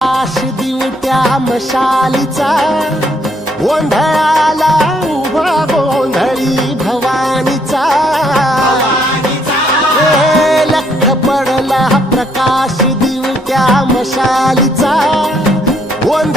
आश दिवट्या मशालीचा गोंधळाला उभा गोंधळी भवानीचा लख पडला प्रकाश दिवट्या मशालीचा गोंधळ